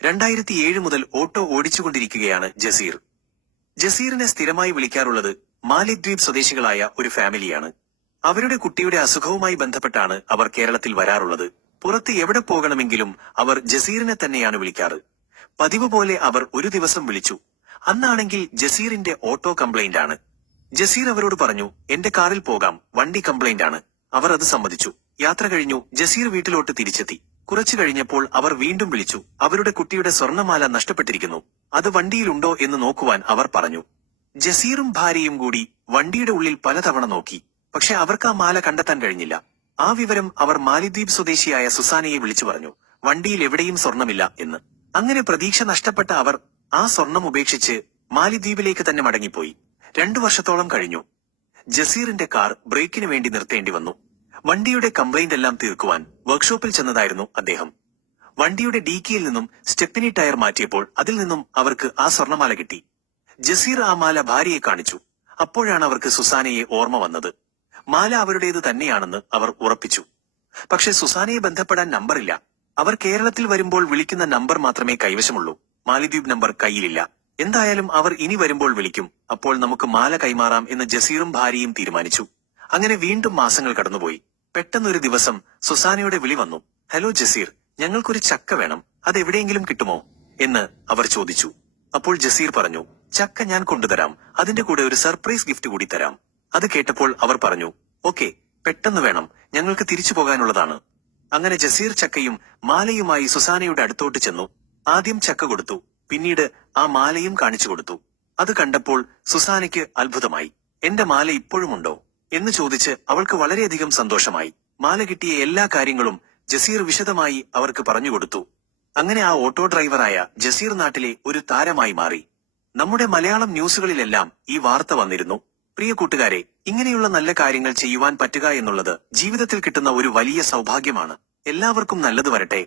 2007 മുതൽ ഓട്ടോ ഓടിച്ചുകൊണ്ടിരിക്കുകയാണ് ജസീർ. ജസീറിനെ സ്ഥിരമായി വിളിക്കാറുള്ളത് മാലിദ്വീപ് സ്വദേശികളായ ഒരു ഫാമിലിയാണ്. അവരുടെ കുട്ടിയുടെ അസുഖവുമായി ബന്ധപ്പെട്ടാണ് അവർ കേരളത്തിൽ വരാറുള്ളത്. പുറത്ത് എവിടെ പോകണമെങ്കിലും അവർ ജസീറിനെ തന്നെയാണ് വിളിക്കാറ്. പതിവ് പോലെ അവർ ഒരു ദിവസം വിളിച്ചു. അന്നാണെങ്കിൽ ജസീറിന്റെ ഓട്ടോ കംപ്ലൈന്റ് ആണ്. ജസീർ അവരോട് പറഞ്ഞു, എന്റെ കാറിൽ പോകാം, വണ്ടി കംപ്ലൈന്റ് ആണ്. അവർ അത് സമ്മതിച്ചു. യാത്ര കഴിഞ്ഞു. ജസീർ വീട്ടിലോട്ട് തിരിച്ചെത്തി. കുറച്ചു കഴിഞ്ഞപ്പോൾ അവർ വീണ്ടും വിളിച്ചു. അവരുടെ കുട്ടിയുടെ സ്വർണമാല നഷ്ടപ്പെട്ടിരിക്കുന്നു, അത് വണ്ടിയിലുണ്ടോ എന്ന് നോക്കുവാൻ അവർ പറഞ്ഞു. ജസീറും ഭാര്യയും കൂടി വണ്ടിയുടെ ഉള്ളിൽ പലതവണ നോക്കി. പക്ഷെ അവർക്ക് ആ മാല കണ്ടെത്താൻ കഴിഞ്ഞില്ല. ആ വിവരം അവർ മാലിദ്വീപ് സ്വദേശിയായ സുസാനയെ വിളിച്ചു പറഞ്ഞു, വണ്ടിയിൽ എവിടെയും സ്വർണമില്ല എന്ന്. അങ്ങനെ പ്രതീക്ഷ നഷ്ടപ്പെട്ട അവർ ആ സ്വർണം ഉപേക്ഷിച്ച് മാലിദ്വീപിലേക്ക് തന്നെ മടങ്ങിപ്പോയി. 2 വർഷത്തോളം കഴിഞ്ഞു. ജസീറിന്റെ കാർ ബ്രേക്കിന് വേണ്ടി നിർത്തേണ്ടി വന്നു. വണ്ടിയുടെ കംപ്ലൈന്റ് എല്ലാം തീർക്കുവാൻ വർക്ക്ഷോപ്പിൽ ചെന്നതായിരുന്നു അദ്ദേഹം. വണ്ടിയുടെ ഡിക്കിയിൽ നിന്നും സ്റ്റെപ്പിനി ടയർ മാറ്റിയപ്പോൾ അതിൽ നിന്നും അവർക്ക് ആ സ്വർണമാല കിട്ടി. ജസീർ ആ മാല ഭാര്യയെ കാണിച്ചു. അപ്പോഴാണ് അവർക്ക് സുസാനയെ ഓർമ്മ വന്നത്. മാല അവരുടേത് തന്നെയാണെന്ന് അവർ ഉറപ്പിച്ചു. പക്ഷെ സുസാനയെ ബന്ധപ്പെടാൻ നമ്പറില്ല. അവർ കേരളത്തിൽ വരുമ്പോൾ വിളിക്കുന്ന നമ്പർ മാത്രമേ കൈവശമുള്ളൂ. മാലിദ്വീപ് നമ്പർ കയ്യിലില്ല. എന്തായാലും അവർ ഇനി വരുമ്പോൾ വിളിക്കും, അപ്പോൾ നമുക്ക് മാല കൈമാറാം എന്ന് ജസീറും ഭാര്യയും തീരുമാനിച്ചു. അങ്ങനെ വീണ്ടും മാസങ്ങൾ കടന്നുപോയി. പെട്ടെന്നൊരു ദിവസം സുസാനയുടെ വിളി വന്നു. ഹലോ ജസീർ, ഞങ്ങൾക്കൊരു ചക്ക വേണം, അതെവിടെയെങ്കിലും കിട്ടുമോ എന്ന് അവർ ചോദിച്ചു. അപ്പോൾ ജസീർ പറഞ്ഞു, ചക്ക ഞാൻ കൊണ്ടുതരാം, അതിന്റെ കൂടെ ഒരു സർപ്രൈസ് ഗിഫ്റ്റ് കൂടി തരാം. അത് കേട്ടപ്പോൾ അവർ പറഞ്ഞു, ഓക്കെ, പെട്ടെന്ന് വേണം, ഞങ്ങൾക്ക് തിരിച്ചു പോകാനുള്ളതാണ്. അങ്ങനെ ജസീർ ചക്കയും മാലയുമായി സുസാനയുടെ അടുത്തോട്ട് ചെന്നു. ആദ്യം ചക്ക കൊടുത്തു, പിന്നീട് ആ മാലയും കാണിച്ചു കൊടുത്തു. അത് കണ്ടപ്പോൾ സുസാനയ്ക്ക് അത്ഭുതമായി. എന്റെ മാല ഇപ്പോഴുമുണ്ടോ എന്ന് ചോദിച്ച് അവൾക്ക് വളരെയധികം സന്തോഷമായി. മാല കിട്ടിയ എല്ലാ കാര്യങ്ങളും ജസീർ വിശദമായി അവർക്ക് പറഞ്ഞുകൊടുത്തു. അങ്ങനെ ആ ഓട്ടോ ഡ്രൈവറായ ജസീർ നാട്ടിലെ ഒരു താരമായി മാറി. നമ്മുടെ മലയാളം ന്യൂസുകളിലെല്ലാം ഈ വാർത്ത വന്നിരുന്നു. പ്രിയ കൂട്ടുകാരെ, ഇങ്ങനെയുള്ള നല്ല കാര്യങ്ങൾ ചെയ്യുവാൻ പറ്റുക എന്നുള്ളത് ജീവിതത്തിൽ കിട്ടുന്ന ഒരു വലിയ സൗഭാഗ്യമാണ്. എല്ലാവർക്കും നല്ലത് വരട്ടെ.